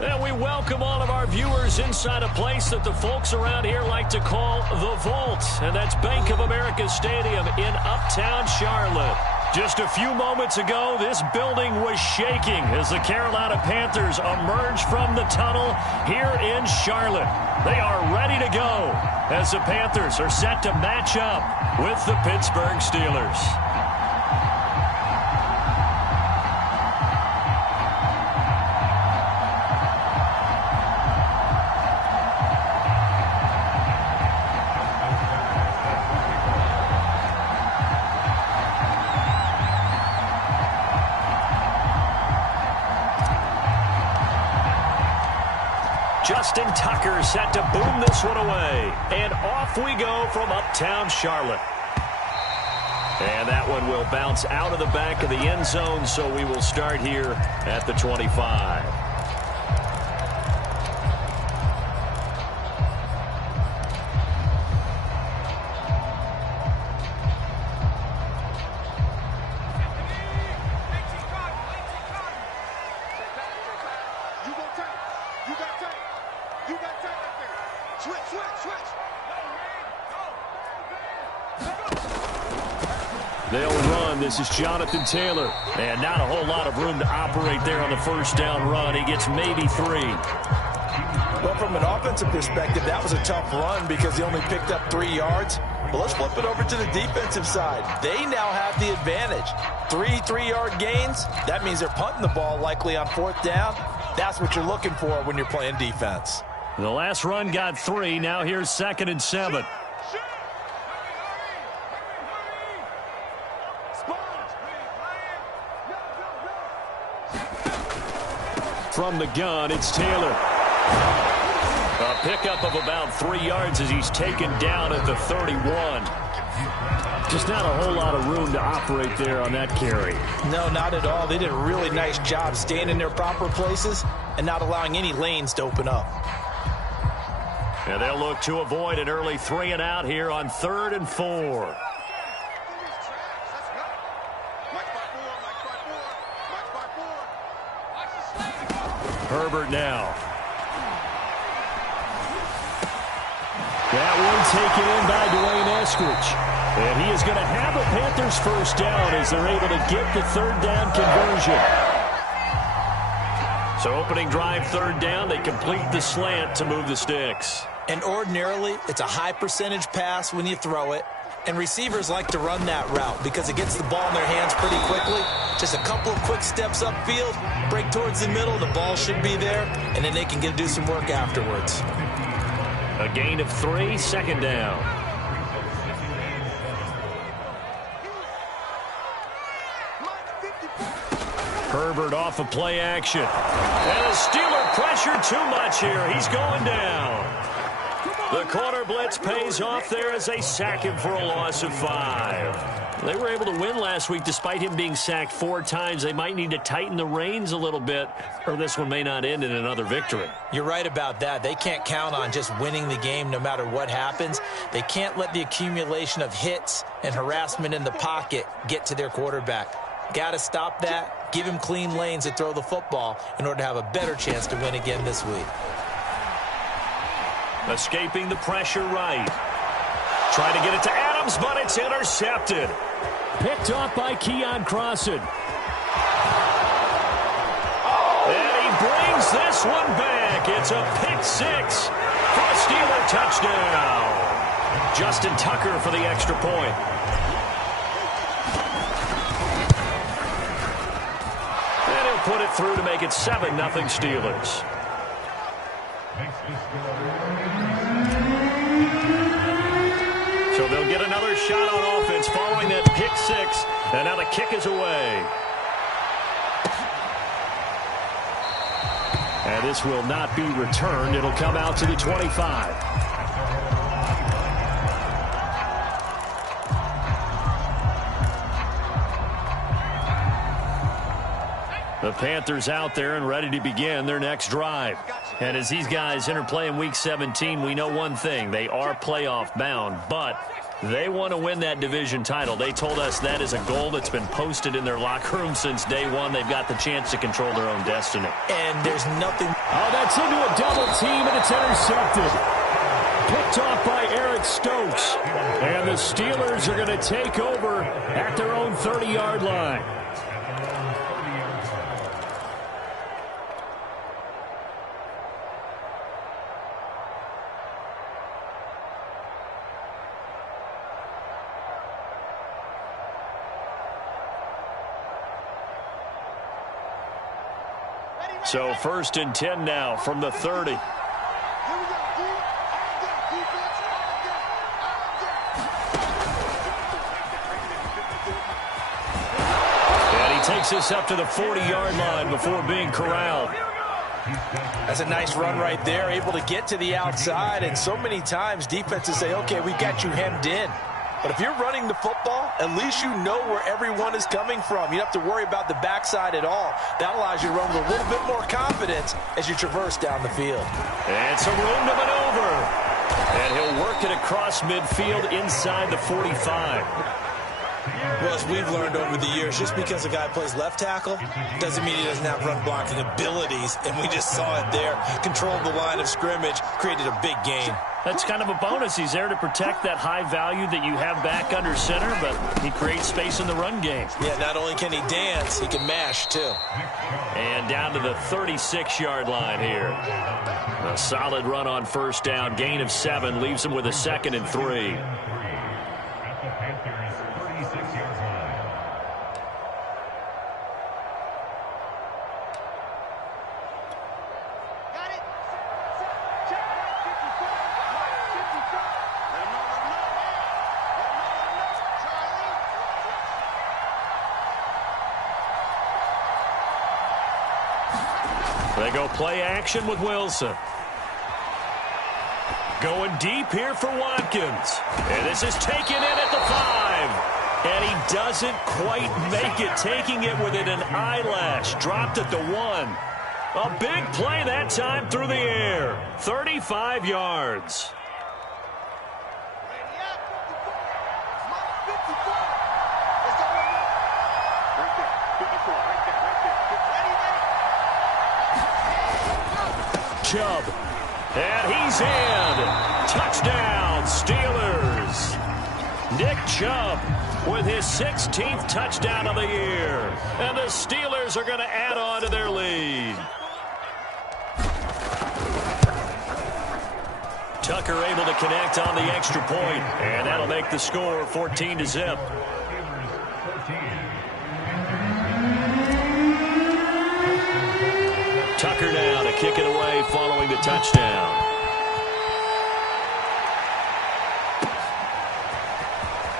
And we welcome all of our viewers inside a place that the folks around here like to call the Vault. And that's Bank of America Stadium in Uptown Charlotte. Just a few moments ago, this building was shaking as the Carolina Panthers emerged from the tunnel here in Charlotte. They are ready to go as the Panthers are set to match up with the Pittsburgh Steelers. Justin Tucker set to boom this one away. And off we go from Uptown Charlotte. And that one will bounce out of the back of the end zone, so we will start here at the 25. They'll run. This is Jonathan Taylor. And not a whole lot of room to operate there on the first down run. He gets maybe 3. Well, from an offensive perspective, that was a tough run because he only picked up 3 yards. But let's flip it over to the defensive side. They now have the advantage. 3 3-yard gains. That means they're punting the ball likely on 4th down. That's what you're looking for when you're playing defense. The last run got 3. Now here's 2nd and 7. From the gun, it's Taylor. A pickup of about 3 yards as he's taken down at the 31. Just not a whole lot of room to operate there on that carry. No, not at all. They did a really nice job staying in their proper places and not allowing any lanes to open up. And they'll look to avoid an early 3 and out here on 3rd and 4. Herbert now. That one taken in by Dwayne Eskridge. And he is going to have a Panthers first down as they're able to get the 3rd down conversion. So opening drive 3rd down, they complete the slant to move the sticks. And ordinarily, it's a high percentage pass when you throw it. And receivers like to run that route because it gets the ball in their hands pretty quickly. Just a couple of quick steps upfield, break towards the middle, the ball should be there, and then they can do some work afterwards. A gain of 3, 2nd down. Herbert off of play action. And a Steeler pressure too much here. He's going down. The corner blitz pays off there as they sack him for a loss of 5. They were able to win last week despite him being sacked 4 times. They might need to tighten the reins a little bit, or this one may not end in another victory. You're right about that. They can't count on just winning the game no matter what happens. They can't let the accumulation of hits and harassment in the pocket get to their quarterback. Got to stop that, give him clean lanes to throw the football in order to have a better chance to win again this week. Escaping the pressure right. Trying to get it to Adams, but it's intercepted. Picked off by Keon Crossan. And he brings this one back. It's a pick 6 for a Steeler touchdown. Justin Tucker for the extra point. And he'll put it through to make it 7-0 Steelers. So they'll get another shot on offense following that pick 6. And now the kick is away. And this will not be returned. It'll come out to the 25. The Panthers out there and ready to begin their next drive. And as these guys interplay in Week 17, we know one thing. They are playoff bound, but they want to win that division title. They told us that is a goal that's been posted in their locker room since day one. They've got the chance to control their own destiny. And there's nothing Oh, that's into a double team, and it's intercepted. Picked off by Eric Stokes. And the Steelers are going to take over at their own 30-yard line. So 1st and 10 now from the 30. And he takes us up to the 40-yard line before being corralled. That's a nice run right there, able to get to the outside. And so many times defenses say, okay, we've got you hemmed in. But if you're running the football, at least you know where everyone is coming from. You don't have to worry about the backside at all. That allows you to run with a little bit more confidence as you traverse down the field. And some room to maneuver. And he'll work it across midfield inside the 45. Well, as we've learned over the years, just because a guy plays left tackle doesn't mean he doesn't have run blocking abilities. And we just saw it there. Controlled the line of scrimmage, created a big gain. That's kind of a bonus. He's there to protect that high value that you have back under center, but he creates space in the run game. Yeah, not only can he dance, he can mash, too. And down to the 36-yard line here. A solid run on 1st down. Gain of 7 leaves him with a 2nd and 3. They go play action with Wilson. Going deep here for Watkins. And this is taken in at the 5. And he doesn't quite make it, taking it within an eyelash. Dropped at the 1. A big play that time through the air. 35 yards. Chubb. And he's in. Touchdown, Steelers. Nick Chubb with his 16th touchdown of the year. And the Steelers are going to add on to their lead. Tucker able to connect on the extra point. And that'll make the score 14-0. Tucker now to kick it away following the touchdown.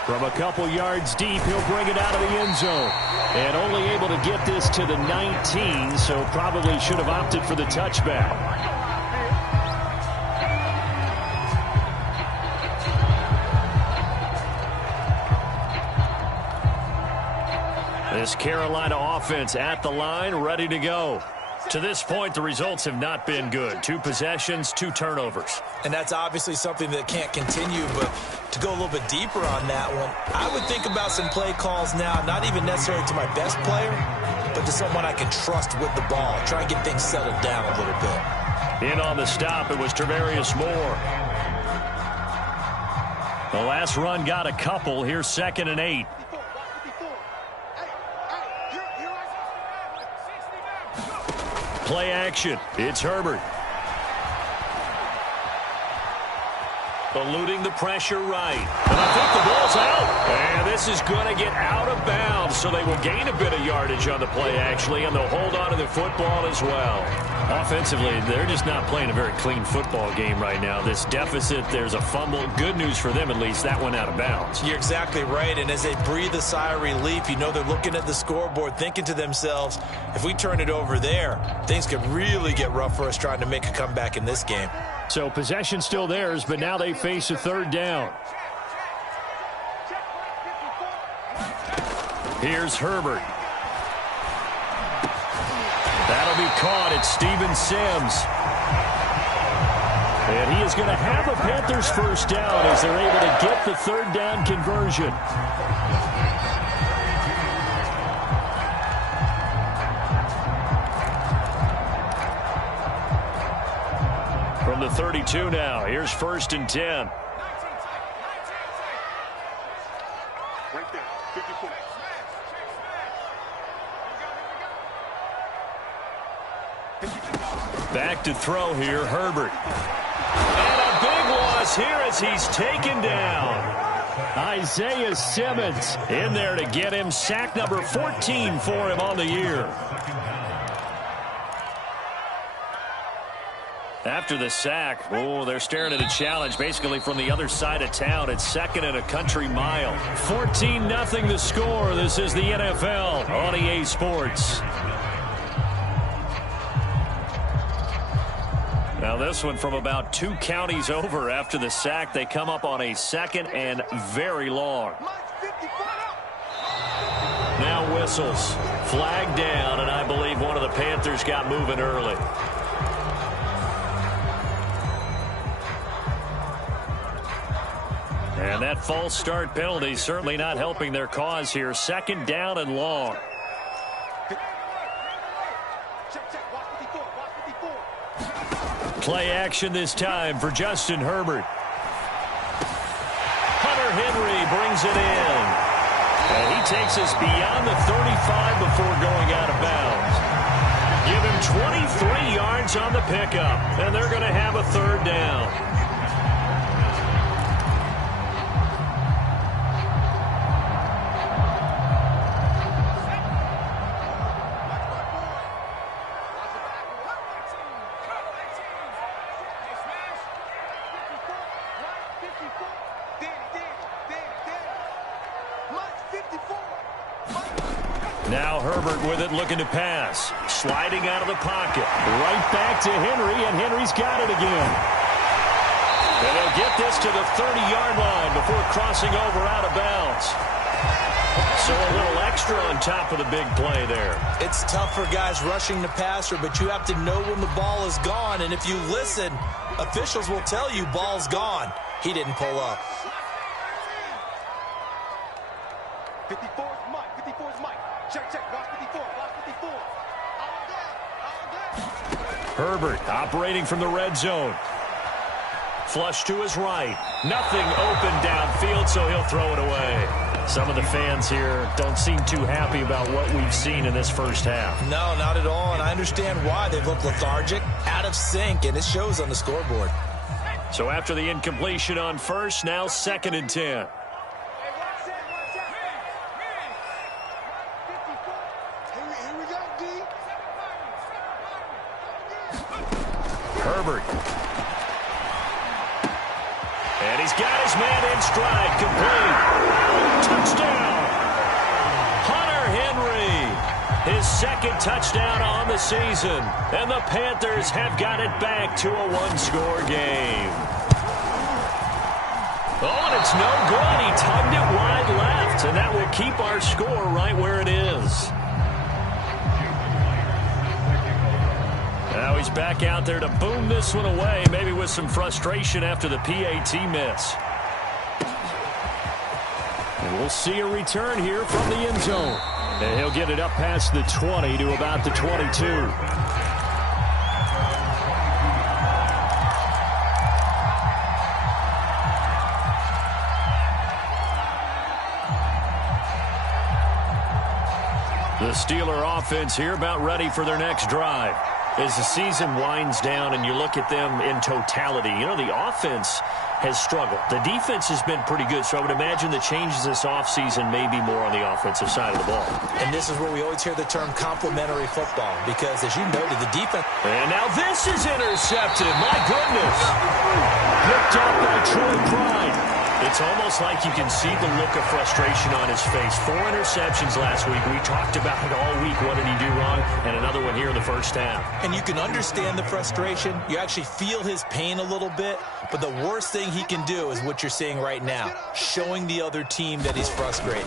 From a couple yards deep, he'll bring it out of the end zone. And only able to get this to the 19, so probably should have opted for the touchback. This Carolina offense at the line, ready to go. To this point, the results have not been good. 2 possessions, 2 turnovers. And that's obviously something that can't continue, but to go a little bit deeper on that one, I would think about some play calls now, not even necessarily to my best player, but to someone I can trust with the ball. Try and get things settled down a little bit. In on the stop, it was Travarius Moore. The last run got a couple. Here's 2nd and 8. Play action. It's Herbert. Eluding the pressure right. And I think the ball's out. And this is going to get out of bounds, so they will gain a bit of yardage on the play, actually, and they'll hold on to the football as well. Offensively, they're just not playing a very clean football game right now. This deficit, there's a fumble. Good news for them, at least. That went out of bounds. You're exactly right, and as they breathe a sigh of relief, you know they're looking at the scoreboard, thinking to themselves, if we turn it over there, things could really get rough for us trying to make a comeback in this game. So possession still theirs, but now they face a 3rd down. Here's Herbert. That'll be caught. It's Steven Sims. And he is going to have a Panthers 1st down as they're able to get the 3rd down conversion. 32 now. Here's 1st and 10. Right there, 54. Back to throw here, Herbert. And a big loss here as he's taken down. Isaiah Simmons in there to get him. Sack number 14 for him on the year. After the sack, they're staring at a challenge basically from the other side of town. It's 2nd and a country mile. 14-0 the score. This is the NFL on EA Sports. Now this one from about 2 counties over after the sack. They come up on a 2nd and very long. Now whistles. Flag down, and I believe one of the Panthers got moving early. And that false start penalty certainly not helping their cause here. 2nd down and long. Play action this time for Justin Herbert. Hunter Henry brings it in. And he takes us beyond the 35 before going out of bounds. Give him 23 yards on the pickup, and they're going to have a 3rd down. Now Herbert with it, looking to pass. Sliding out of the pocket. Right back to Henry, and Henry's got it again. And he'll get this to the 30-yard line before crossing over out of bounds. So a little extra on top of the big play there. It's tough for guys rushing the passer, but you have to know when the ball is gone. And if you listen, officials will tell you ball's gone. He didn't pull up. 54 is Mike. 54 is Mike. Check, block 54, block 54. Herbert operating from the red zone. Flush to his right. Nothing open downfield, so he'll throw it away. Some of the fans here don't seem too happy about what we've seen in this first half. No, not at all, and I understand why. They look lethargic, out of sync, and it shows on the scoreboard. So after the incompletion on 1st, now 2nd and 10. Herbert. And he's got his man in stride. Complete. Touchdown. Hunter Henry. His 2nd touchdown on the season. And the Panthers have got it back to a 1-score game. Oh, and it's no good. He tugged it wide left. And that will keep our score right where it is. Now he's back out there to boom this one away, maybe with some frustration after the PAT miss. And we'll see a return here from the end zone. And he'll get it up past the 20 to about the 22. The Steeler offense here about ready for their next drive. As the season winds down and you look at them in totality, you know, the offense has struggled. The defense has been pretty good, so I would imagine the changes this offseason may be more on the offensive side of the ball. And this is where we always hear the term complementary football, because as you noted, the defense... And now this is intercepted. My goodness. Picked up by Troy Pride. It's almost like you can see the look of frustration on his face. 4 interceptions last week. We talked about it all week. What did he do wrong? And another one here in the first half. And you can understand the frustration. You actually feel his pain a little bit. But the worst thing he can do is what you're seeing right now, showing the other team that he's frustrated.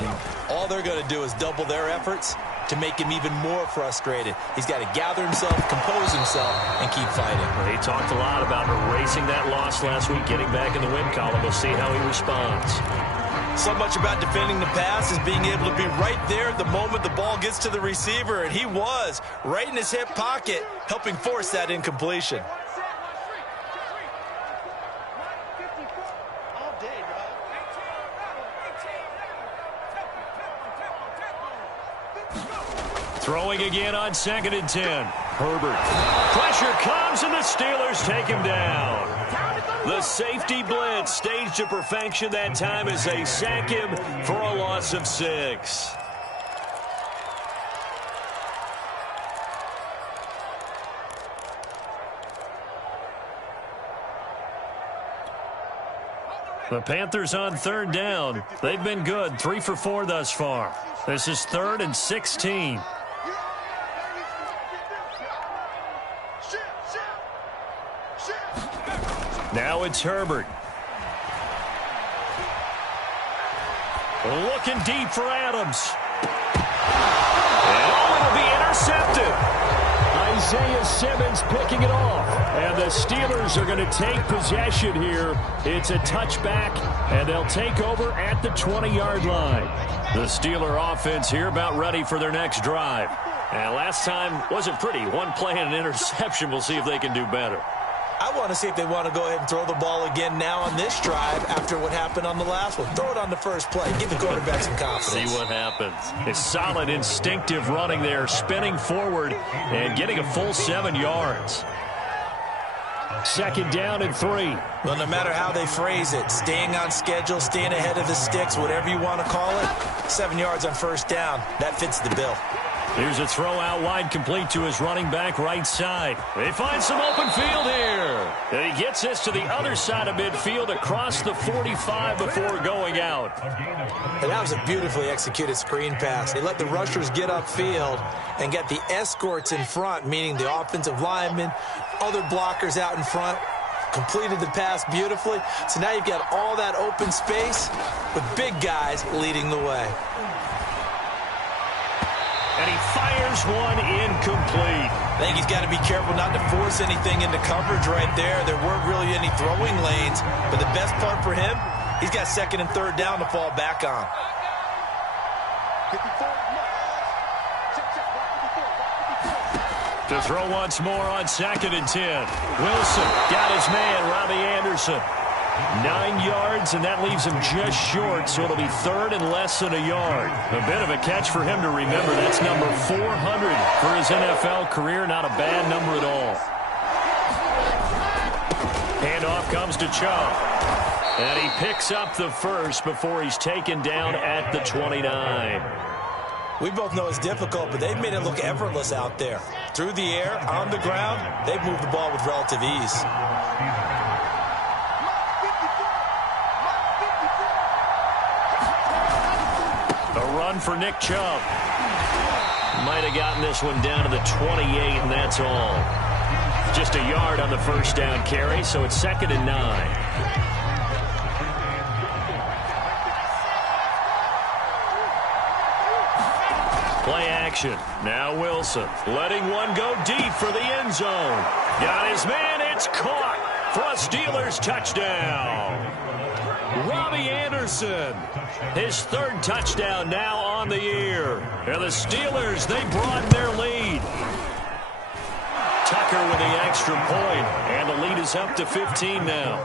All they're going to do is double their efforts to make him even more frustrated. He's got to gather himself, compose himself, and keep fighting. He talked a lot about erasing that loss last week, getting back in the win column. We'll see how he responds. So much about defending the pass is being able to be right there at the moment the ball gets to the receiver, and he was right in his hip pocket, helping force that incompletion. Throwing again on 2nd and 10. Herbert. Pressure comes, and the Steelers take him down. The safety blitz staged to perfection that time as they sack him for a loss of 6. The Panthers on 3rd down. They've been good, 3 for 4 thus far. This is 3rd and 16. Now it's Herbert. Looking deep for Adams. And it'll be intercepted. Isaiah Simmons picking it off. And the Steelers are going to take possession here. It's a touchback, and they'll take over at the 20-yard line. The Steeler offense here about ready for their next drive. And last time wasn't pretty. One play and an interception. We'll see if they can do better. I want to see if they want to go ahead and throw the ball again now on this drive after what happened on the last one. Throw it on the first play. Give the quarterback some confidence. See what happens. It's solid, instinctive running there, spinning forward and getting a full 7 yards. 2nd down and 3. Well, no matter how they phrase it, staying on schedule, staying ahead of the sticks, whatever you want to call it, 7 yards on 1st down, that fits the bill. Here's a throw out wide, complete to his running back right side. They find some open field here. And he gets this to the other side of midfield across the 45 before going out. And that was a beautifully executed screen pass. They let the rushers get upfield and get the escorts in front, meaning the offensive linemen, other blockers out in front. Completed the pass beautifully. So now you've got all that open space with big guys leading the way. And he fires one incomplete. I think he's got to be careful not to force anything into coverage right there. There weren't really any throwing lanes. But the best part for him, he's got 2nd and 3rd down to fall back on. To throw once more on 2nd and 10. Wilson got his man, Robbie Anderson. 9 yards, and that leaves him just short, so it'll be 3rd and less than a yard. A bit of a catch for him to remember. That's number 400 for his NFL career. Not a bad number at all. Handoff comes to Chubb. And he picks up the first before he's taken down at the 29. We both know it's difficult, but they've made it look effortless out there. Through the air, on the ground, they've moved the ball with relative ease. For Nick Chubb. Might have gotten this one down to the 28, and that's all. Just a yard on the 1st down carry, so it's 2nd and 9. Play action. Now Wilson letting one go deep for the end zone. Got his man. It's caught for a Steelers touchdown. Robbie Anderson, his 3rd touchdown now on the year. And the Steelers, they broaden their lead. Tucker with the extra point, and the lead is up to 15 now.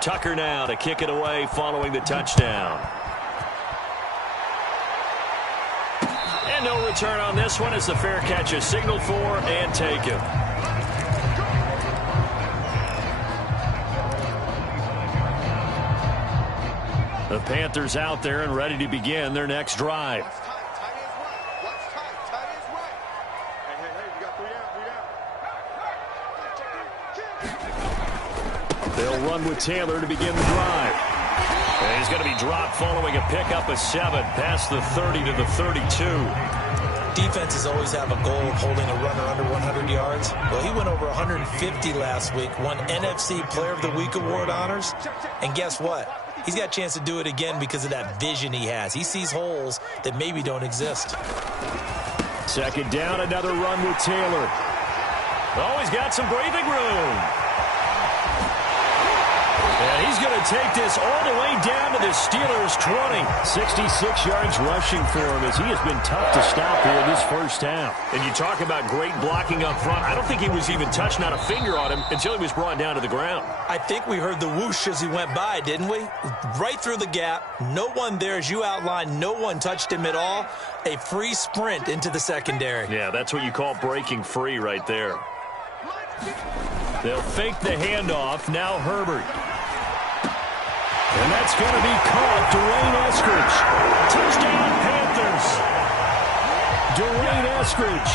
Tucker now to kick it away following the touchdown. And no return on this one as the fair catch is signaled for and taken. The Panthers out there and ready to begin their next drive. They'll run with Taylor to begin the drive. And he's going to be dropped following a pickup of 7 past the 30 to the 32. Defenses always have a goal of holding a runner under 100 yards. Well, he went over 150 last week, won NFC Player of the Week award honors. And guess what? He's got a chance to do it again because of that vision he has. He sees holes that maybe don't exist. 2nd down, another run with Taylor. Oh, he's got some breathing room. And He's going to take this all the way down to the Steelers' 20. 66 yards rushing for him as he has been tough to stop here this first half. And you talk about great blocking up front. I don't think he was even touched, not a finger on him, until he was brought down to the ground. I think we heard the whoosh as he went by, didn't we? Right through the gap. No one there, as you outlined. No one touched him at all. A free sprint into the secondary. Yeah, that's what you call breaking free right there. They'll fake the handoff. Now Herbert. And that's going to be caught. Dwayne Eskridge. Touchdown, Panthers. Dwayne Eskridge.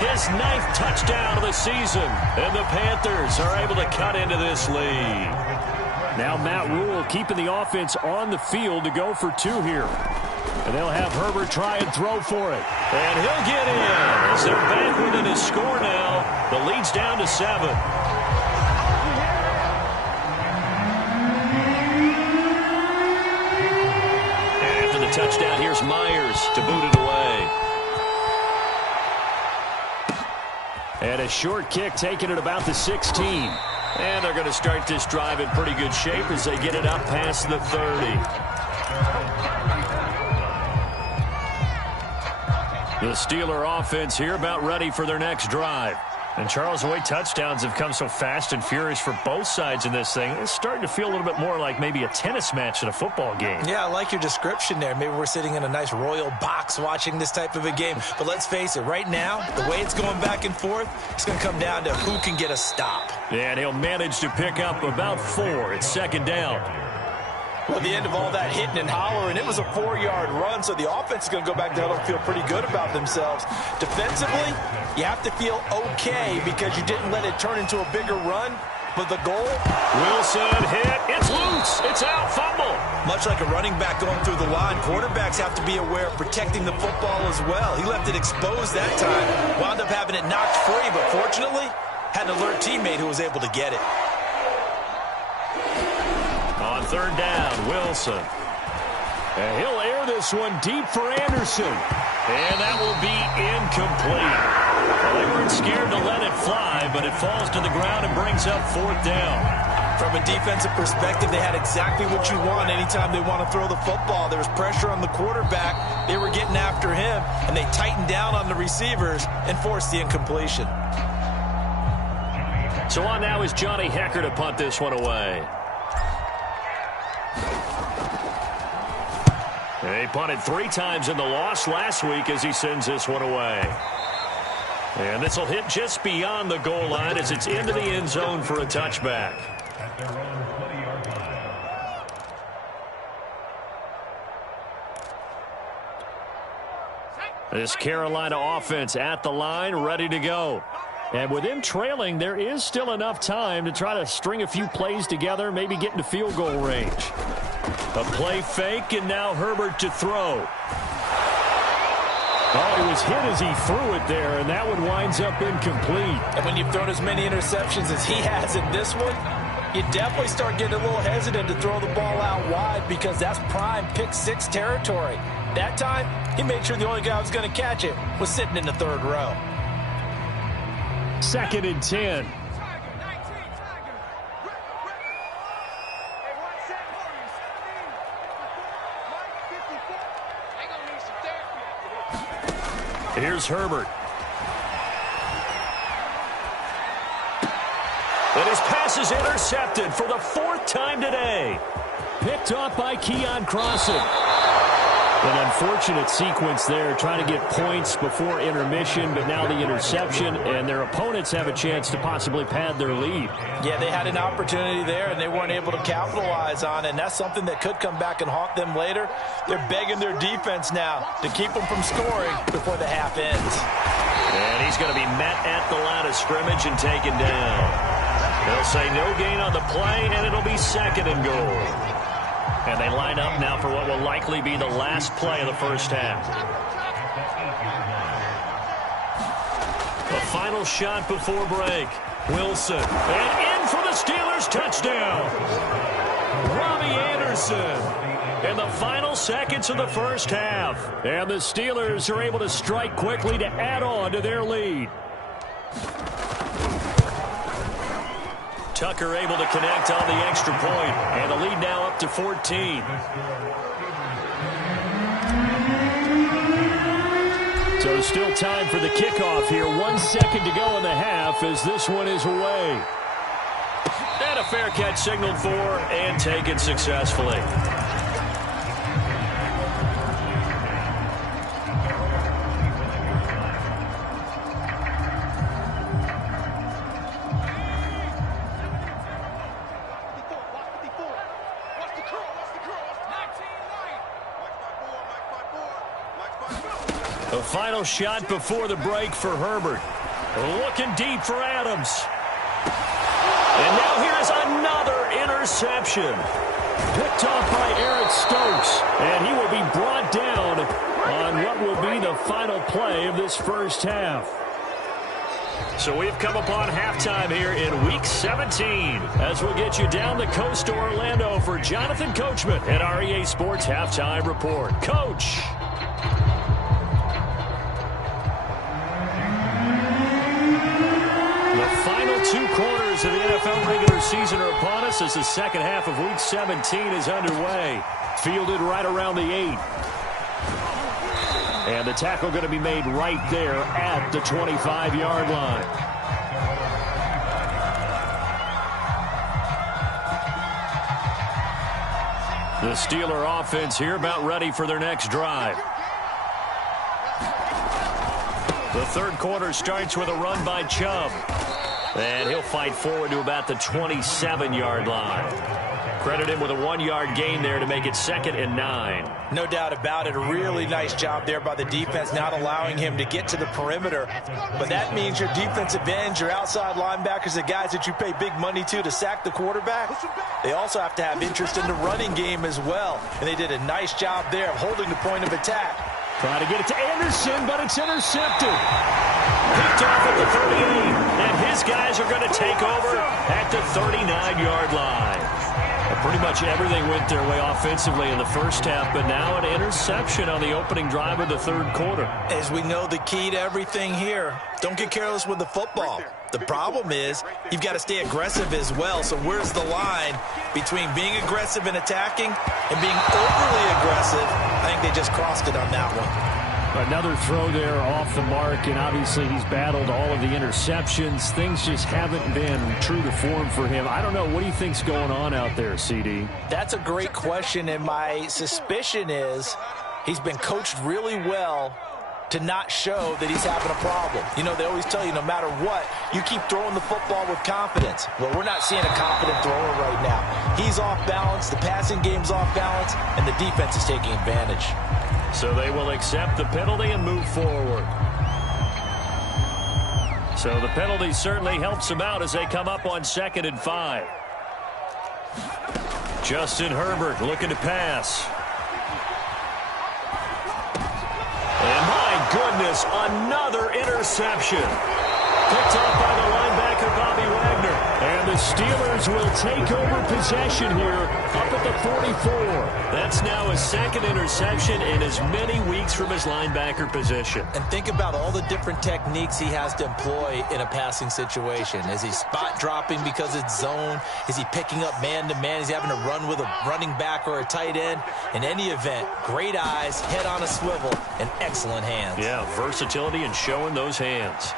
His 9th touchdown of the season. And the Panthers are able to cut into this lead. Now Matt Rule keeping the offense on the field to go for 2 here. And they'll have Herbert try and throw for it. And he'll get in as they're back within his score now. The lead's down to 7. After the touchdown, here's Myers to boot it away. And a short kick taken at about the 16. And they're going to start this drive in pretty good shape as they get it up past the 30. The Steeler offense here about ready for their next drive. And Charles, the way touchdowns have come so fast and furious for both sides in this thing, it's starting to feel a little bit more like maybe a tennis match in a football game. Yeah, I like your description there. Maybe we're sitting in a nice royal box watching this type of a game. But let's face it, right now, the way it's going back and forth, it's going to come down to who can get a stop. Yeah, and he'll manage to pick up about 4. It's 2nd down. Well, at the end of all that hitting and hollering, it was a 4-yard run, so the offense is going to go back there and feel pretty good about themselves. Defensively, you have to feel okay because you didn't let it turn into a bigger run, but the goal... Wilson hit. It's loose. It's out. Fumble. Much like a running back going through the line, quarterbacks have to be aware of protecting the football as well. He left it exposed that time, wound up having it knocked free, but fortunately, had an alert teammate who was able to get it. On 3rd down, Wilson. And he'll air this one deep for Anderson. And that will be incomplete. Well, they weren't scared to let it fly, but it falls to the ground and brings up 4th down. From a defensive perspective, they had exactly what you want anytime they want to throw the football. There was pressure on the quarterback. They were getting after him, and they tightened down on the receivers and forced the incompletion. So on now is Johnny Hekker to punt this one away. He punted 3 times in the loss last week as he sends this one away. And this will hit just beyond the goal line as it's into the end zone for a touchback. This Carolina offense at the line, ready to go. And with them trailing, there is still enough time to try to string a few plays together, maybe get into field goal range. A play fake, and now Herbert to throw. Oh, he was hit as he threw it there, and that one winds up incomplete. And when you've thrown as many interceptions as he has in this one, you definitely start getting a little hesitant to throw the ball out wide because that's prime pick 6 territory. That time, he made sure the only guy who was going to catch it was sitting in the 3rd row. 2nd and 10. Here's Herbert. And his pass is intercepted for the 4th time today. Picked off by Keon Crossen. An unfortunate sequence there, trying to get points before intermission, but now the interception, and their opponents have a chance to possibly pad their lead. Yeah, they had an opportunity there, and they weren't able to capitalize on it, and that's something that could come back and haunt them later. They're begging their defense now to keep them from scoring before the half ends. And he's going to be met at the line of scrimmage and taken down. They'll say no gain on the play, and it'll be 2nd and goal. And they line up now for what will likely be the last play of the first half. The final shot before break. Wilson. And in for the Steelers touchdown. Robbie Anderson. In the final seconds of the first half. And the Steelers are able to strike quickly to add on to their lead. Tucker able to connect on the extra point, and the lead now up to 14. So still time for the kickoff here. 1 second to go in the half as this one is away. And a fair catch signaled for and taken successfully. The final shot before the break for Herbert. Looking deep for Adams. And now here's another interception. Picked off by Eric Stokes. And he will be brought down on what will be the final play of this first half. So we've come upon halftime here in Week 17 as we'll get you down the coast to Orlando for Jonathan Coachman at our EA Sports Halftime Report. Coach. The final 2 quarters of the NFL regular season are upon us as the second half of Week 17 is underway. Fielded right around the 8. And the tackle going to be made right there at the 25-yard line. The Steeler offense here about ready for their next drive. The third quarter starts with a run by Chubb. And he'll fight forward to about the 27-yard line. Credit him with a 1-yard gain there to make it 2nd and 9. No doubt about it. A really nice job there by the defense, not allowing him to get to the perimeter. But that means your defensive ends, your outside linebackers, the guys that you pay big money to sack the quarterback, they also have to have interest in the running game as well. And they did a nice job there of holding the point of attack. Trying to get it to Anderson, but it's intercepted. Picked off at the 38, and his guys are going to take over at the 39-yard line. Pretty much everything went their way offensively in the first half, but now an interception on the opening drive of the third quarter. As we know, the key to everything here, don't get careless with the football. The problem is you've got to stay aggressive as well. So where's the line between being aggressive and attacking and being overly aggressive? I think they just crossed it on that one. Another throw there off the mark, and obviously he's battled all of the interceptions. Things just haven't been true to form for him. I don't know. What do you think's going on out there, CD? That's a great question, and my suspicion is he's been coached really well to not show that he's having a problem. You know, they always tell you no matter what, you keep throwing the football with confidence. Well, we're not seeing a confident thrower right now. He's off balance, the passing game's off balance, and the defense is taking advantage. So they will accept the penalty and move forward. So the penalty certainly helps them out as they come up on 2nd and 5. Justin Herbert looking to pass. And my goodness, another interception. Picked off by the linebacker, Bobby Wagner. And the Steelers will take over possession here up at the 44. That's now his 2nd interception in as many weeks from his linebacker position. And think about all the different techniques he has to employ in a passing situation. Is he spot dropping because it's zone? Is he picking up man-to-man? Is he having to run with a running back or a tight end? In any event, great eyes, head on a swivel, and excellent hands. Yeah, versatility and showing those hands.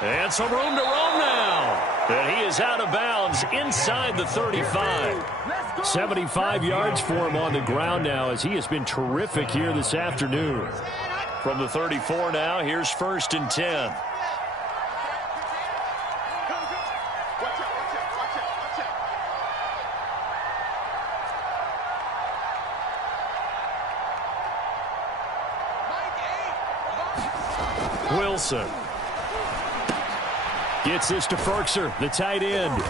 And some room to roam now. And he is out of bounds inside the 35. 75 yards for him on the ground now as he has been terrific here this afternoon. From the 34 now, here's 1st and 10. Wilson. Gets this to Ferkser, the tight end.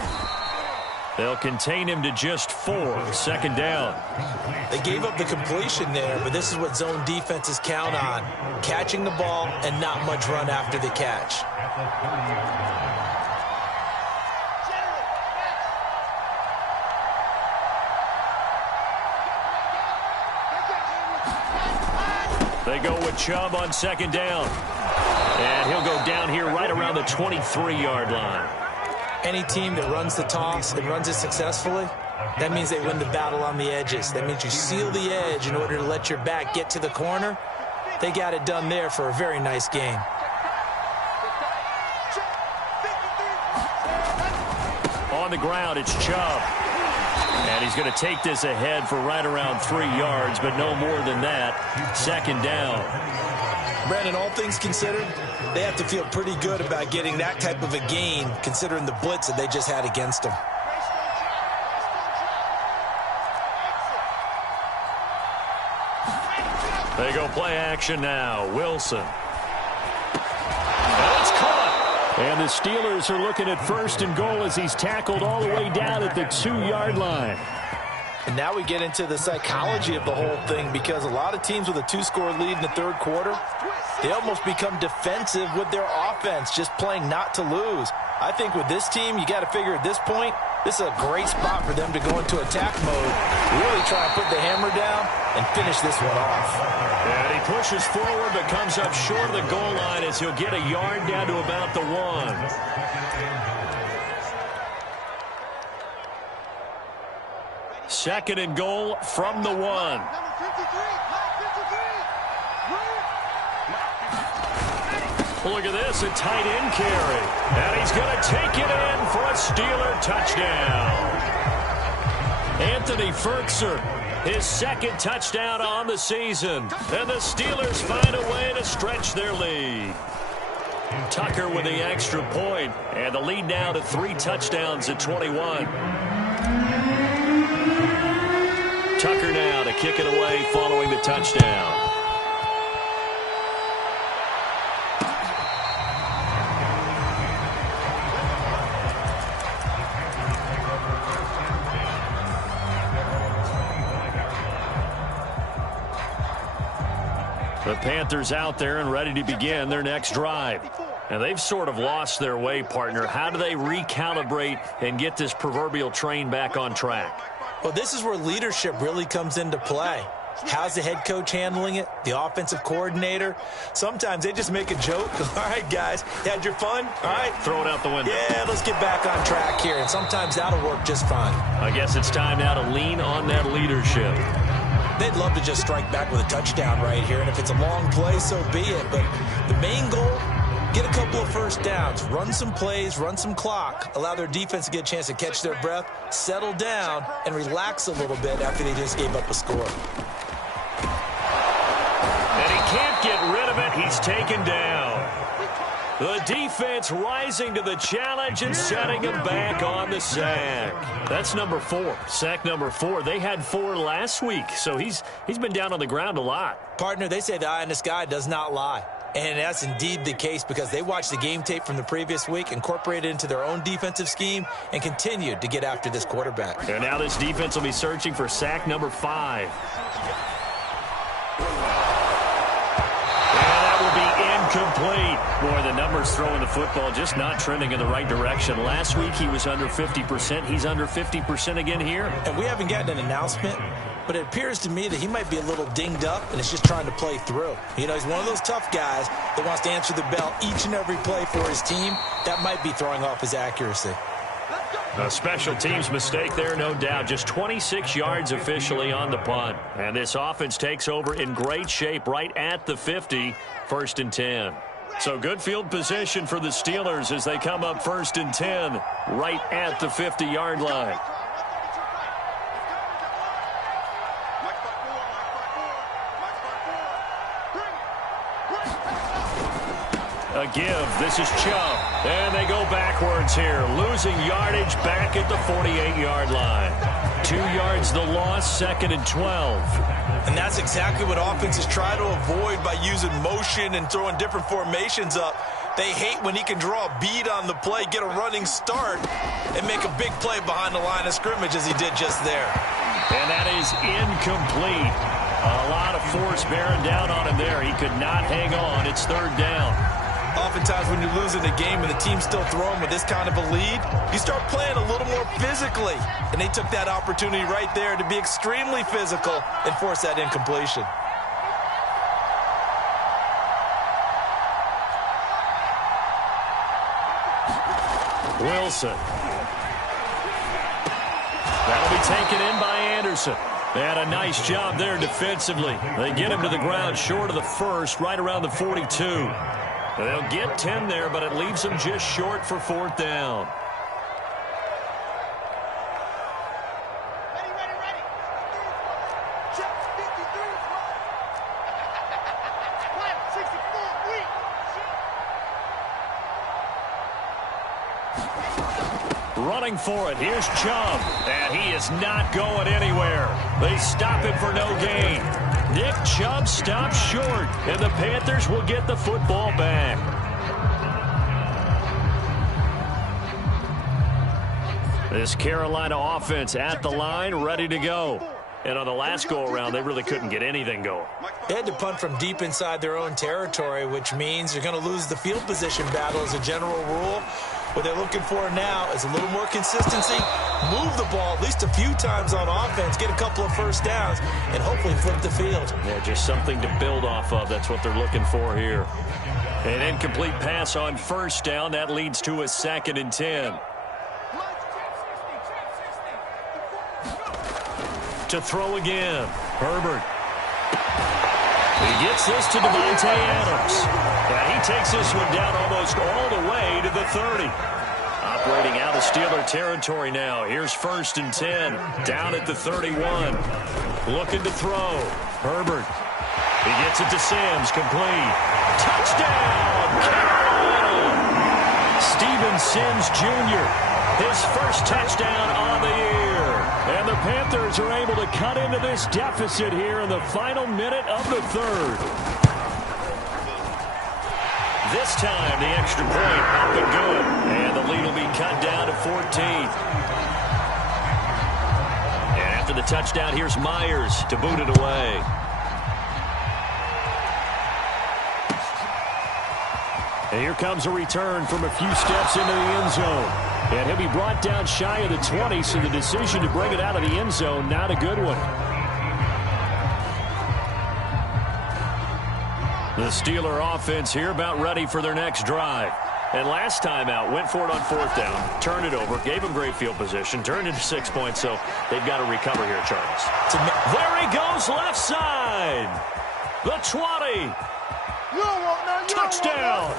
They'll contain him to just 4. 2nd down. They gave up the completion there, but this is what zone defenses count on. Catching the ball and not much run after the catch. They go with Chubb on 2nd down. And he'll go down here right around the 23-yard line. Any team that runs the toss and runs it successfully, that means they win the battle on the edges. That means you seal the edge in order to let your back get to the corner. They got it done there for a very nice game. On the ground, it's Chubb. And he's going to take this ahead for right around 3 yards, but no more than that. Second down. Brandon, all things considered, they have to feel pretty good about getting that type of a gain, considering the blitz that they just had against them. They go play action now. Wilson. And it's caught. And the Steelers are looking at 1st and goal as he's tackled all the way down at the 2-yard line. And now we get into the psychology of the whole thing, because a lot of teams with a 2-score lead in the third quarter, they almost become defensive with their offense, just playing not to lose. I think with this team, you got to figure at this point, this is a great spot for them to go into attack mode, really try to put the hammer down and finish this one off. And he pushes forward but comes up short of the goal line as he'll get a yard down to about the 1. Second and goal from the 1. Look at this, a tight end carry. And he's going to take it in for a Steeler touchdown. Anthony Firkser, his 2nd touchdown on the season. And the Steelers find a way to stretch their lead. Tucker with the extra point, and the lead now to 3 touchdowns at 21. Tucker now to kick it away following the touchdown. The Panthers out there and ready to begin their next drive. And they've sort of lost their way, partner. How do they recalibrate and get this proverbial train back on track? Well, this is where leadership really comes into play. How's the head coach handling it? The offensive coordinator? Sometimes they just make a joke. All right, guys, you had your fun? All right. Throw it out the window. Yeah, let's get back on track here. And sometimes that'll work just fine. I guess it's time now to lean on that leadership. They'd love to just strike back with a touchdown right here. And if it's a long play, so be it. But the main goal, get a couple of first downs, run some plays, run some clock, allow their defense to get a chance to catch their breath, settle down, and relax a little bit after they just gave up a score. And he can't get rid of it. He's taken down. The defense rising to the challenge and setting him back on the sack. That's number 4. Sack number 4. They had 4 last week, so he's been down on the ground a lot. Partner, they say the eye in the sky does not lie. And that's indeed the case, because they watched the game tape from the previous week, incorporated it into their own defensive scheme, and continued to get after this quarterback. And now this defense will be searching for sack number 5. Complete. Boy, the numbers throwing the football just not trending in the right direction. Last week he was under 50%. He's under 50% again here. And we haven't gotten an announcement, but it appears to me that he might be a little dinged up and is just trying to play through. You know, he's one of those tough guys that wants to answer the bell each and every play for his team. That might be throwing off his accuracy. A special teams mistake there, no doubt. Just 26 yards officially on the punt. And this offense takes over in great shape right at the 50, 1st and 10. So good field position for the Steelers as they come up 1st and 10 right at the 50-yard line. A give. This is Chubb. And they go backwards here. Losing yardage back at the 48-yard line. 2 yards the loss, 2nd and 12. And that's exactly what offenses try to avoid by using motion and throwing different formations up. They hate when he can draw a bead on the play, get a running start, and make a big play behind the line of scrimmage as he did just there. And that is incomplete. A lot of force bearing down on him there. He could not hang on. It's 3rd down. Oftentimes when you're losing a game and the team's still throwing with this kind of a lead, you start playing a little more physically. And they took that opportunity right there to be extremely physical and force that incompletion. Wilson. That'll be taken in by Anderson. They had a nice job there defensively. They get him to the ground short of the first, right around the 42. They'll get 10 there, but it leaves them just short for 4th down. Running for it. Here's Chubb. And he is not going anywhere. They stop him for no gain. Nick Chubb stops short. And the Panthers will get the football back. This Carolina offense at the line, ready to go. And on the last go-around, they really couldn't get anything going. They had to punt from deep inside their own territory, which means you're going to lose the field position battle as a general rule. What they're looking for now is a little more consistency, move the ball at least a few times on offense, get a couple of first downs, and hopefully flip the field. Yeah, just something to build off of. That's what they're looking for here. An incomplete pass on 1st down. That leads to a 2nd and 10. To throw again. Herbert. He gets this to Davante Adams. And he takes this one down almost all the way to the 30. Operating out of Steeler territory now. Here's 1st and 10. Down at the 31. Looking to throw. Herbert. He gets it to Sims. Complete. Touchdown! Carolina! Steven Sims Jr. His first touchdown on the year. And the Panthers are able to cut into this deficit here in the final minute of the 3rd. This time, the extra point up and good. And the lead will be cut down to 14. And after the touchdown, here's Myers to boot it away. And here comes a return from a few steps into the end zone. And he'll be brought down shy of the 20, so the decision to bring it out of the end zone, not a good one. The Steeler offense here about ready for their next drive. And last time out, went for it on 4th down, turned it over, gave them great field position, turned into 6 points, so they've got to recover here, Charles. There he goes, left side. The 20. Touchdown.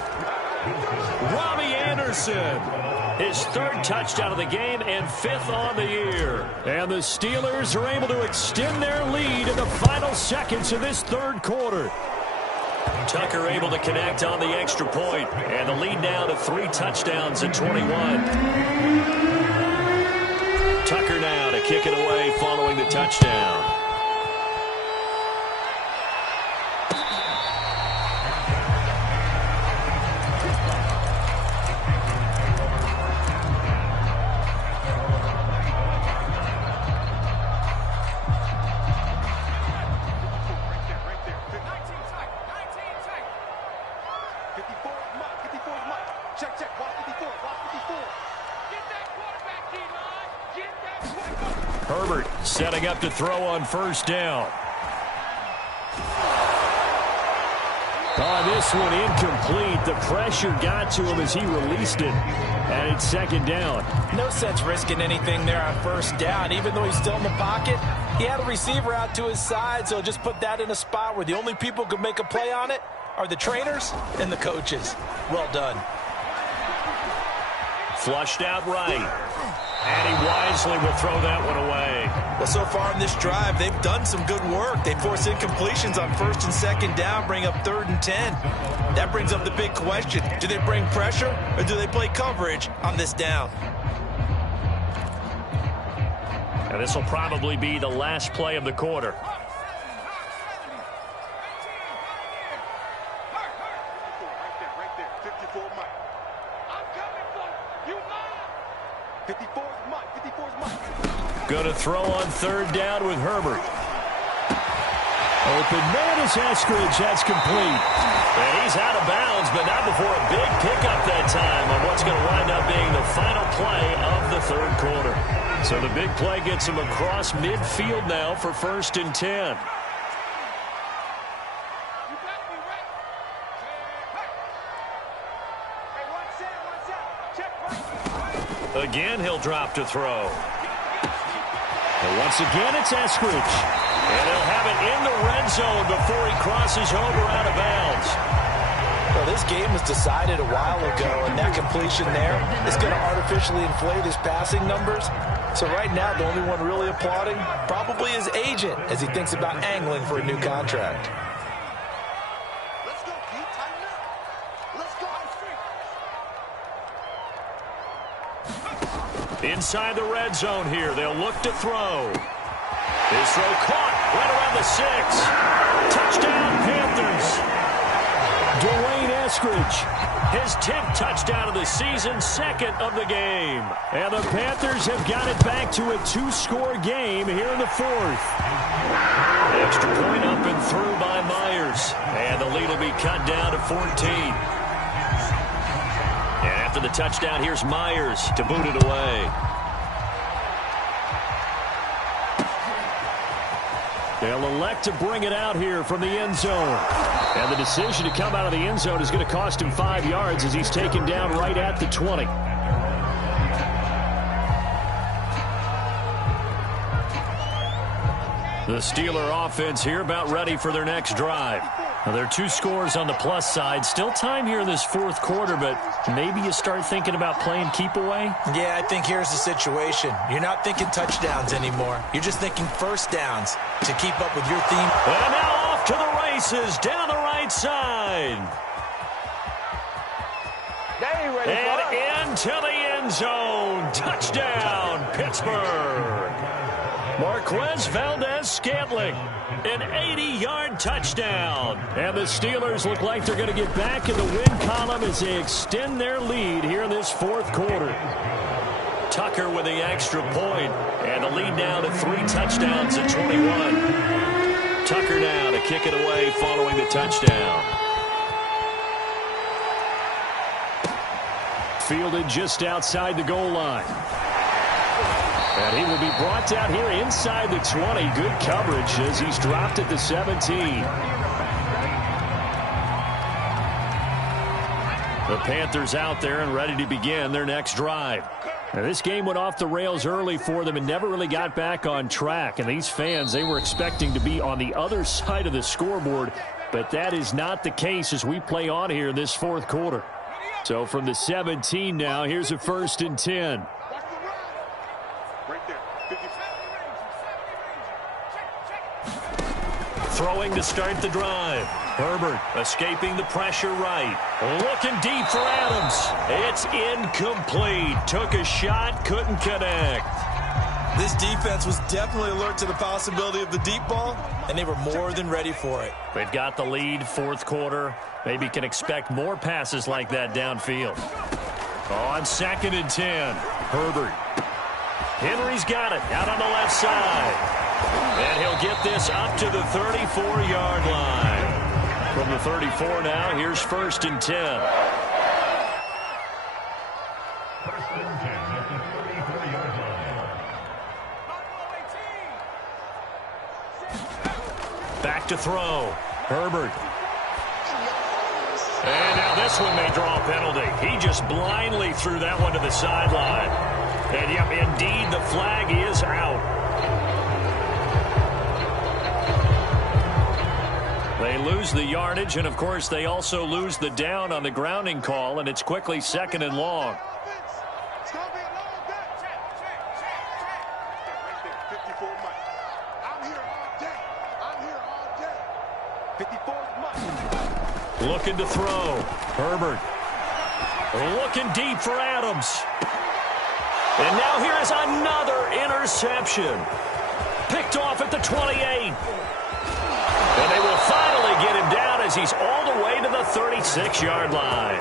Robbie Anderson. His 3rd touchdown of the game and 5th on the year. And the Steelers are able to extend their lead in the final seconds of this 3rd quarter. Tucker able to connect on the extra point. And the lead now to 3 touchdowns at 21. Tucker now to kick it away following the touchdown. Herbert setting up to throw on 1st down. This one incomplete. The pressure got to him as he released it. And it's 2nd down. No sense risking anything there on 1st down. Even though he's still in the pocket, he had a receiver out to his side, so just put that in a spot where the only people who can make a play on it are the trainers and the coaches. Well done. Flushed out right. And he wisely will throw that one away. Well, so far in this drive, they've done some good work. They force incompletions on 1st and 2nd down, bring up 3rd and 10. That brings up the big question. Do they bring pressure or do they play coverage on this down? And this will probably be the last play of the quarter. Going to throw on 3rd down with Herbert. Open man is Eskridge. That's complete. And he's out of bounds, but not before a big pickup that time on what's going to wind up being the final play of the 3rd quarter. So the big play gets him across midfield now for 1st and 10. Again, he'll drop to throw. And once again, it's Eskridge. And he'll have it in the red zone before he crosses over out of bounds. Well, this game was decided a while ago, and that completion there is going to artificially inflate his passing numbers. So right now, the only one really applauding probably his agent as he thinks about angling for a new contract. Let's go, Pete. Tighten up. Let's go. Inside the red zone here, they'll look to throw. His throw caught right around the 6. Touchdown, Panthers. Dwayne Eskridge, his 10th touchdown of the season, second of the game. And the Panthers have got it back to a 2-score game here in the 4th. Extra point up and through by Myers. And the lead will be cut down to 14. And after the touchdown, here's Myers to boot it away. They'll elect to bring it out here from the end zone. And the decision to come out of the end zone is going to cost him 5 yards as he's taken down right at the 20. The Steeler offense here about ready for their next drive. Now, there are 2 scores on the plus side. Still time here in this 4th quarter, but maybe you start thinking about playing keep away? Yeah, I think here's the situation. You're not thinking touchdowns anymore. You're just thinking first downs to keep up with your theme. And now off to the races down the right side. And into the end zone. Touchdown, Pittsburgh. Marquez Valdez-Scantling, an 80-yard touchdown. And the Steelers look like they're going to get back in the win column as they extend their lead here in this 4th quarter. Tucker with the extra point, and the lead now to 3 touchdowns at 21. Tucker now to kick it away following the touchdown. Fielded just outside the goal line. And he will be brought down here inside the 20. Good coverage as he's dropped at the 17. The Panthers out there and ready to begin their next drive. Now, this game went off the rails early for them and never really got back on track. And these fans, they were expecting to be on the other side of the scoreboard. But that is not the case as we play on here in this 4th quarter. So from the 17 now, here's a 1st and 10. Throwing to start the drive. Herbert escaping the pressure right. Looking deep for Adams. It's incomplete. Took a shot, couldn't connect. This defense was definitely alert to the possibility of the deep ball, and they were more than ready for it. They've got the lead, 4th quarter. Maybe can expect more passes like that downfield. On 2nd and 10, Herbert. Henry's got it out on the left side. And he'll get this up to the 34-yard line. From the 34 now, here's 1st and 10. Back to throw. Herbert. And now this one may draw a penalty. He just blindly threw that one to the sideline. And, yep, indeed, the flag is out. They lose the yardage, and, of course, they also lose the down on the grounding call, and it's quickly 2nd and long. It's going to be a long day. Right there, 54 Mike. I'm here all day. I'm here all day. 54 Mike. Looking to throw. Herbert. Looking deep for Adams. And now here is another interception. Picked off at the 28. And they will finally get him down as he's all the way to the 36-yard line.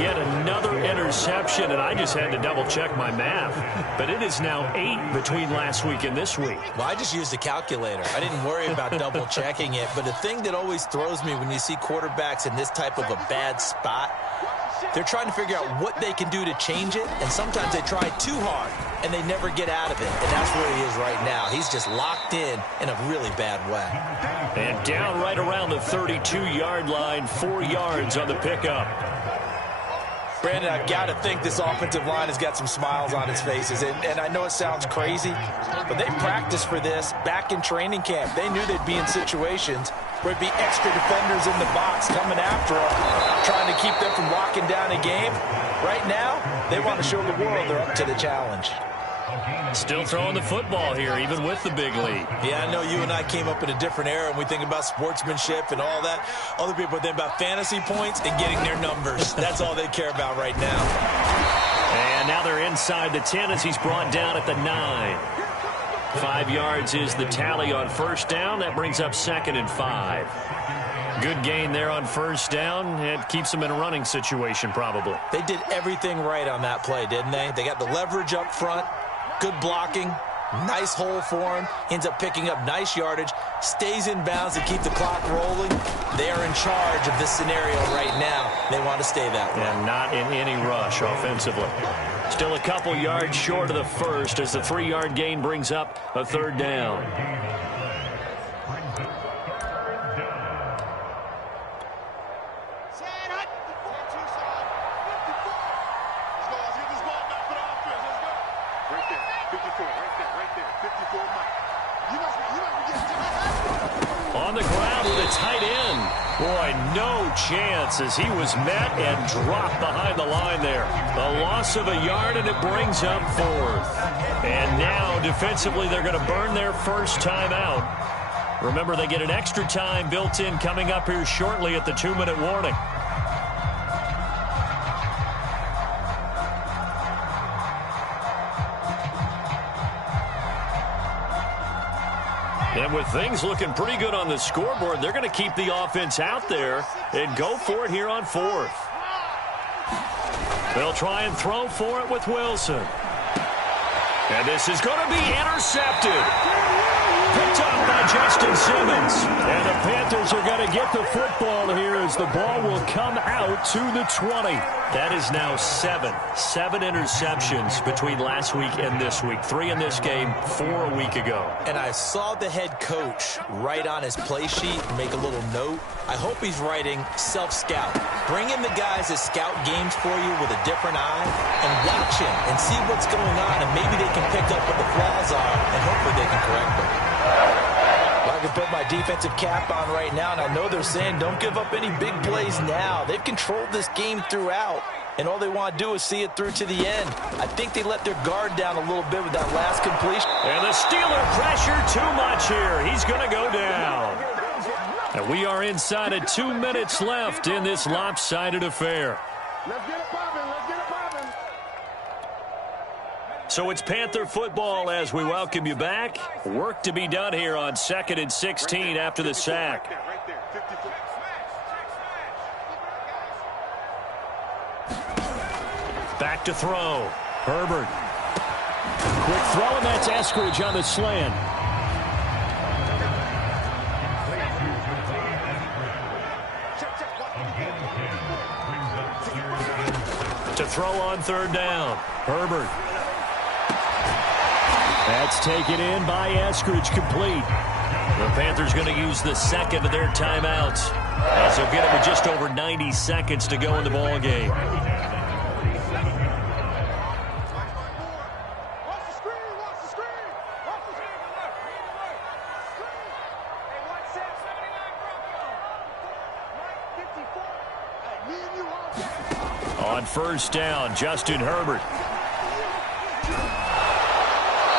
Yet another interception, and I just had to double-check my math. But it is now 8 between last week and this week. Well, I just used a calculator. I didn't worry about double-checking it. But the thing that always throws me when you see quarterbacks in this type of a bad spot, they're trying to figure out what they can do to change it, and sometimes they try too hard, and they never get out of it. And that's where he is right now. He's just locked in a really bad way. And down right around the 32-yard line, 4 yards on the pickup. Brandon, I've got to think this offensive line has got some smiles on its faces. And I know it sounds crazy, but they practiced for this back in training camp. They knew they'd be in situations where it'd be extra defenders in the box coming after them, trying to keep them from locking down a game. Right now, they want to show the world they're up to the challenge. Still throwing the football here, even with the big lead. Yeah, I know you and I came up in a different era, and we think about sportsmanship and all that. Other people think about fantasy points and getting their numbers. That's all they care about right now. And now they're inside the 10 as he's brought down at the 9. 5 yards is the tally on first down. That brings up 2nd and 5. Good gain there on first down. It keeps them in a running situation probably. They did everything right on that play, didn't they? They got the leverage up front, good blocking, nice hole for him, ends up picking up nice yardage, stays in bounds to keep the clock rolling. They are in charge of this scenario right now. They want to stay that way. And not in any rush offensively. Still a couple yards short of the first as the 3-yard gain brings up a 3rd down. On the ground with a tight end. Boy, no chance as he was met and dropped behind the line there. A loss of a yard, and it brings up 4th. And now, defensively, they're going to burn their first time out. Remember, they get an extra time built in coming up here shortly at the 2-minute warning. And with things looking pretty good on the scoreboard, they're going to keep the offense out there and go for it here on 4th. They'll try and throw for it with Wilson. And this is going to be intercepted. Picked up by Justin Simmons. And the Panthers are going to get the football here as the ball will come out to the 20. That is now 7 interceptions between last week and this week. 3 in this game, 4 a week ago. And I saw the head coach write on his play sheet and make a little note. I hope he's writing self-scout. Bring in the guys that scout games for you with a different eye and watch him and see what's going on, and maybe they can pick up what the flaws are and hopefully they can correct them. Well, I can put my defensive cap on right now, and I know they're saying don't give up any big plays now. They've controlled this game throughout, and all they want to do is see it through to the end. I think they let their guard down a little bit with that last completion. And the Steeler pressure too much here. He's going to go down. And we are inside of 2 minutes left in this lopsided affair. Let's get it popping. Let's get it popping. So it's Panther football as we welcome you back. Work to be done here on 2nd and 16 after the sack. Right there, 54. Back to throw. Herbert. Quick throw, and that's Eskridge on the slant. To throw on 3rd down. Herbert. That's taken in by Eskridge, complete. The Panthers going to use the 2nd of their timeouts as they'll get it with just over 90 seconds to go in the ball game. On 1st down, Justin Herbert.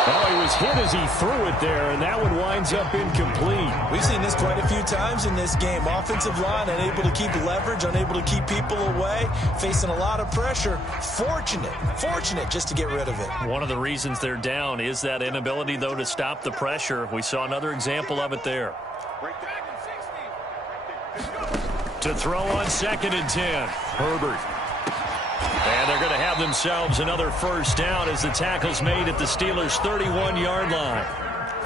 Oh, he was hit as he threw it there, and that one winds up incomplete. We've seen this quite a few times in this game. Offensive line unable to keep leverage, unable to keep people away, facing a lot of pressure. Fortunate just to get rid of it. One of the reasons they're down is that inability, though, to stop the pressure. We saw another example of it there. To throw on 2nd and 10, Herbert. And they're going to have themselves another first down as the tackle's made at the Steelers' 31-yard line.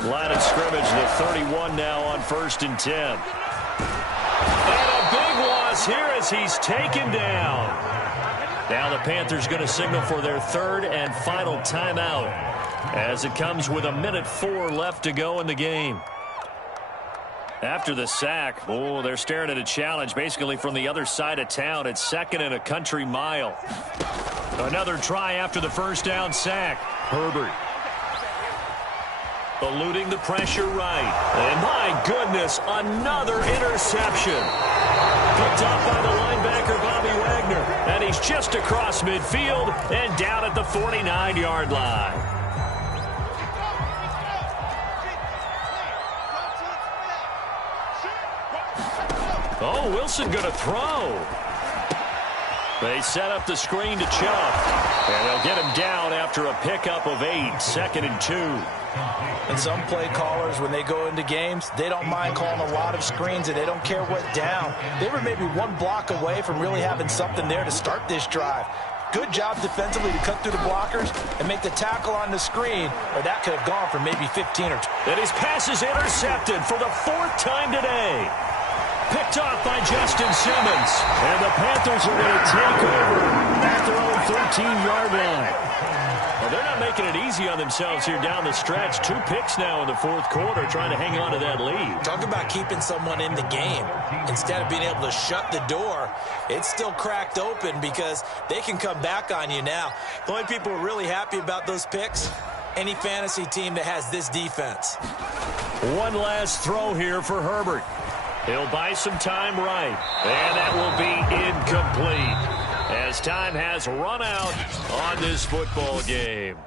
Line of scrimmage, the 31 now on 1st and 10. And a big loss here as he's taken down. Now the Panthers going to signal for their 3rd and final timeout as it comes with 1:04 left to go in the game. After the sack, oh, they're staring at a challenge basically from the other side of town. It's 2nd and a country mile. Another try after the first down sack. Herbert eluding the pressure right. And my goodness, another interception. Picked up by the linebacker, Bobby Wagner. And he's just across midfield and down at the 49-yard line. Oh, Wilson going to throw. They set up the screen to Chubb. And they'll get him down after a pickup of 8, 2nd and 2. And some play callers, when they go into games, they don't mind calling a lot of screens, and they don't care what down. They were maybe one block away from really having something there to start this drive. Good job defensively to cut through the blockers and make the tackle on the screen, or that could have gone for maybe 15 or 20. And his pass is intercepted for the 4th time today. Picked off by Justin Simmons. And the Panthers are going to take over at their own 13-yard line. Well, they're not making it easy on themselves here down the stretch. 2 picks now in the 4th quarter trying to hang on to that lead. Talk about keeping someone in the game. Instead of being able to shut the door, it's still cracked open because they can come back on you now. The only people who are really happy about those picks, any fantasy team that has this defense. One last throw here for Herbert. He'll buy some time right. And that will be incomplete as time has run out on this football game.